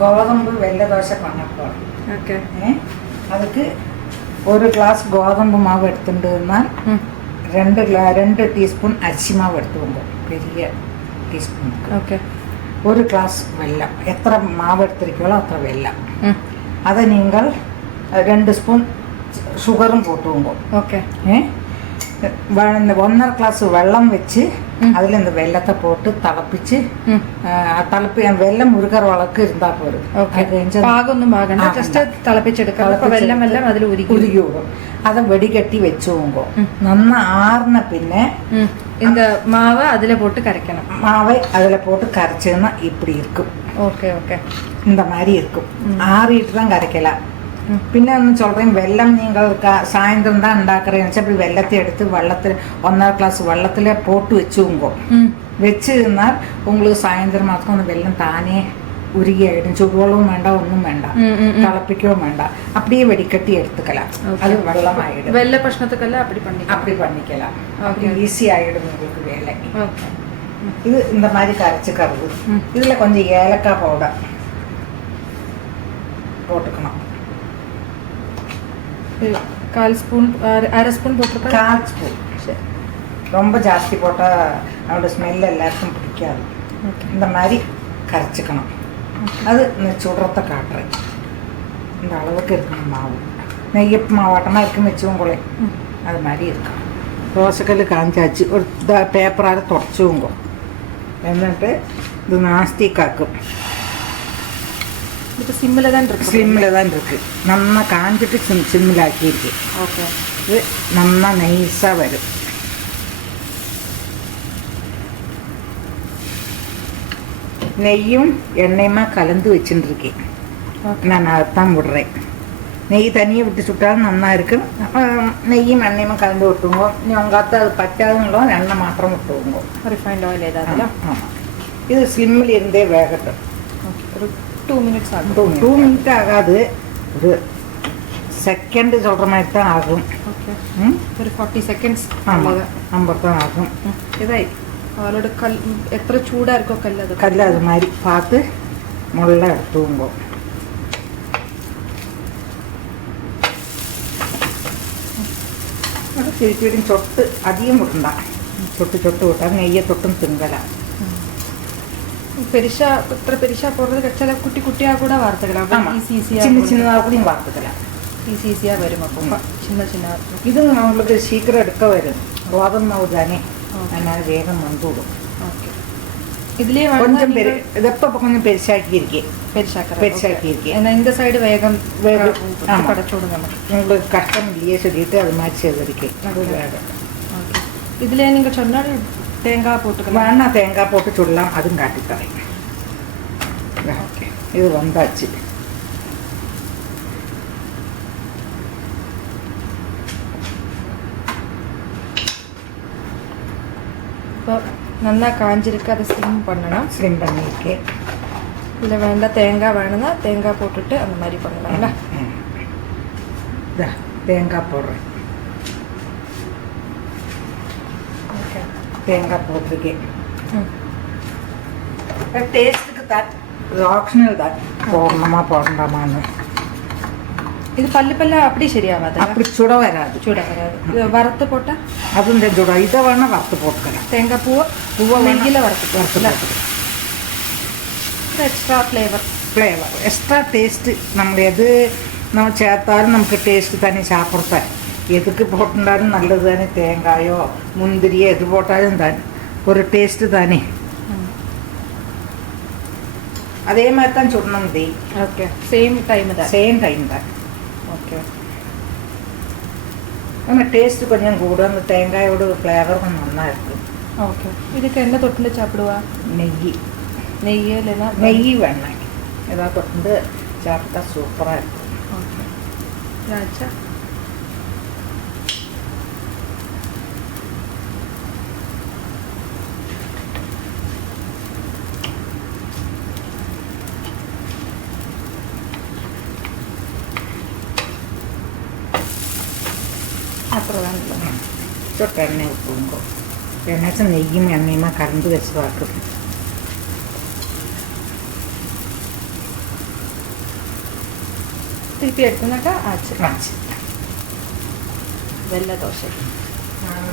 கோதம்பு வெள்ளை தோசை பண்ண போகிறோம். ஓகே. அதுக்கு 1 கிளாஸ் கோதம்பு மாவு எடுத்துட்டுன்னா 2 டீஸ்பூன் அரிசி மாவு எடுத்துக்கோங்க, பெரிய டீஸ்பூன். ஓகே. 1 கிளாஸ் வெல்லம், எத்தனை மாவு எடுத்துருக்கீங்களோ அத்தனை வெல்லம். அதை நீங்கள் 2 ஸ்பூன் சுகரும் போட்டுவோங்க. ஓகே. இந்த 1.5 கிளாஸ் வெல்லம் வச்சு அதில் இந்த வெள்ளத்தை போட்டு തിളപ്പിച്ച് വെള്ളം ഉരുകற വളക്ക് இருந்தா പോരും. പാകൊന്നും ആകണ്ട, ജസ്റ്റ് തിളപ്പിച്ചെടുക്കാം. വെള്ളം എല്ലാം അതിൽ ഉരുകി വിടും. அதை வடிகட்டி வச்சுவோங்க. நன்னா ஆறுன பின்ன இந்த மாவை அதில் போட்டு கரைக்கணும். மாவை அதில் போட்டு கரைச்சதுன்னா இப்படி இருக்கும். Okay okay. இந்த மாதிரி இருக்கும். ஆறிட்டு தான் கரைக்கலாம். പിന്നെ ഒന്ന് சொல்கிறேன், വെള്ളം നിങ്ങൾ സായന്തരം தான் ഉണ്ടാக்குறேன்னு വെച്ചാൽ அப்படி வெள்ளத்தை எடுத்து வெள்ளத்தில் 1.5 கிளாஸ் வெள்ளத்தில் போட்டு வச்சுவோங்க. வச்சுருந்தால் உங்களுக்கு சாயந்தரம் മാത്രം அந்த வெள்ளம் தானே உருகி ஆகிடும். ചൂടുവെള്ളവും വേണ്ട, ഒന്നും വേണ്ട, തിളപ്പിക്കുകയും വേണ്ട, அப்படியே வடிகட்டி எடுத்துக்கலாம். அது வெள்ளம் ஆகிடும். வெள்ளை பஷ்ணத்துக்கெல்லாம் அப்படி பண்ணிக்கலாம். அப்படி ஈஸி ஆகிடும் உங்களுக்கு வேலை. இது இந்த மாதிரி கரைச்சிக்கிறது. இதில் கொஞ்சம் ஏலக்காய் பவுடர் போட்டுக்கணும். 1/4 ஸ்பூன், 1/2 ஸ்பூன் போட்டுருக்கேன். 1/4 ஸ்பூன். சரி, ரொம்ப ஜாஸ்தி போட்டால் அதோட ஸ்மெல் எல்லாருக்கும் பிடிக்காது. இந்த மாதிரி கரைச்சிக்கணும். அது இந்த சுடுறத்தை காட்டுறேன். இந்த அளவுக்கு இருக்கணும் மாவு. நெய்யப்பு மாவாட்டமாக இருக்குன்னு வச்சுவோங்களே, அது மாதிரி இருக்கும். தோசைக்கல் காஞ்சாச்சு. ஒரு பேப்பரால் தொடச்சுவோங்க. എന്നിട്ട് ഇത് നാസ്തിക്കാക്കും. இப்போ சிம்மில் தான் இருக்கு. சிம்மில் தான் இருக்குது. நல்லா காஞ்சிட்டு சிம்மிலாக்கியிருக்கு. ஓகே. இது நல்லா நைஸாக வரும். நெய்யும் எண்ணெயுமா கலந்து வச்சுட்டுருக்கேன். நான் அதைத்தான் விடுறேன். நெய் தனியாக விட்டு சுட்டாலும் நல்லா இருக்கும். நெய்யும் எண்ணெயுமா கலந்து விட்டுவோங்க. நீ உங்காத்த அது பറ്റാதுங்களோ எண்ணெய் மாத்திரம் விட்டுவோங்க. ரிஃபைண்ட் ஆயில் ஏதாவது. ஆமாம். இது ஸ்லிம்மில் இருந்தே வேகட்டும். ஒரு 2 மினிட்ஸ் ஆகும். 2 மினிட் ஆகாது, ஒரு செகண்ட் சொல்கிற மாதிரி தான் ஆகும். ஓகே. ஒரு 40 செகண்ட்ஸ். ஆமாம், தான் ஆகும். இதாയി அவளோட എത്ര ചൂടാ இருக்கோ கல் அது மாதிரி பார்த்து முள்ள எடுத்துவோங்க. അത് തിരിച്ചും ചൊട്ട് അധികം വിടണ്ട. ചൊട്ട് വിട്ടാൽ നെയ്യെ തൊട്ടും തിങ്കല. பெருசா இത്ര பெருசா போடுறது கச்சல குட்டி குட்டியா கூட வார்த்துக்கலாம். ஈஸியா சின்னதாக கூட வார்த்துக்கலாம். ஈஸியா வரும். அப்போ சின்ன இது நம்மளுக்கு சீக்கிரம் எடுக்க வரும். கோதம் மாவு தானே, அதனால வேகம் வந்துவிடும். ஓகே. இதுலேயே கொஞ்சம் இதப்போ கொஞ்சம் பெருசாக்கியிருக்கேன். பெருசாக்கியிருக்கேன். ஏன்னா இந்த சைடு வேகம் படைச்சு விடுங்க. உங்களுக்கு கஷ்டம் இல்லையே சொல்லிட்டு அது மாதிரி செய்திருக்கேன். அது வேகம். ஓகே. இதுலேயே நீங்கள் சொன்னால் தேங்காய் போட்டுக்கலாம். வேணா தேங்காய் போட்டு சுடலாம், அதுவும் காட்டித்தரேன். ஓகே, இது வந்தாச்சு. இப்போ நல்லா காஞ்சிருக்கு. அதை ஸ்லிம் பண்ணணும். ஸ்லிம் பண்ணியிருக்கேன். இல்லை வேண்டாம், தேங்காய் வேணும்னா தேங்காய் போட்டுட்டு அந்த மாதிரி பண்ணலாம்ல. தேங்காய் போடுறேன். ஓகே. தேங்காய் போட்டிருக்கேன். டேஸ்ட்டுக்கு தான், இது ஆப்ஷனல் தான், போடணுமா போடண்டாமான்னு. இது பல்லு அப்படி சரியாகாது. அப்படி சுட வராது. இது வறுத்து போட்டால் அதுவும் இந்த சுட. இதை வேணால் வறுத்து போட்டுக்கலாம். தேங்காய் பூவை நெய்யில் வறுத்து எக்ஸ்ட்ரா ஃப்ளேவர் எக்ஸ்ட்ரா டேஸ்ட்டு. நம்ம எது நம்ம சேர்த்தாலும் நமக்கு டேஸ்ட்டு தானே சாப்பிட்றேன். எதுக்கு போட்டுட்டாலும் நல்லது தானே. தேங்காயோ முந்திரியோ எது போட்டாலும் தானே ஒரு டேஸ்ட்டு தானே. அதே மாதிரி தான் சுடணும். தீ ஓகே. சேம் டைம் தான். ஓகே. ஆனால் டேஸ்ட்டு கொஞ்சம் கூட, அந்த தேங்காயோட ஃப்ளேவர் கொஞ்சம் நல்லா இருக்கும். ஓகே. இதுக்கு என்ன தொட்டு சாப்பிடுவா? நெய் இல்லைன்னா நெய் வேணாம், ஏதாவது தொட்டு சாப்பிட்டா சூப்பராக இருக்கும். ஓகே. ராஜா அப்புறம் சொட்டு எண்ணெய் ஊற்றுவோங்க. எண்ணெய் நெய்யும் எண்ணெயுமா கலந்து வச்சுதாக்கும். திருப்பி எடுத்துனாக்கா ஆச்சு ஆச்சு வெள்ளை தோசை. நான்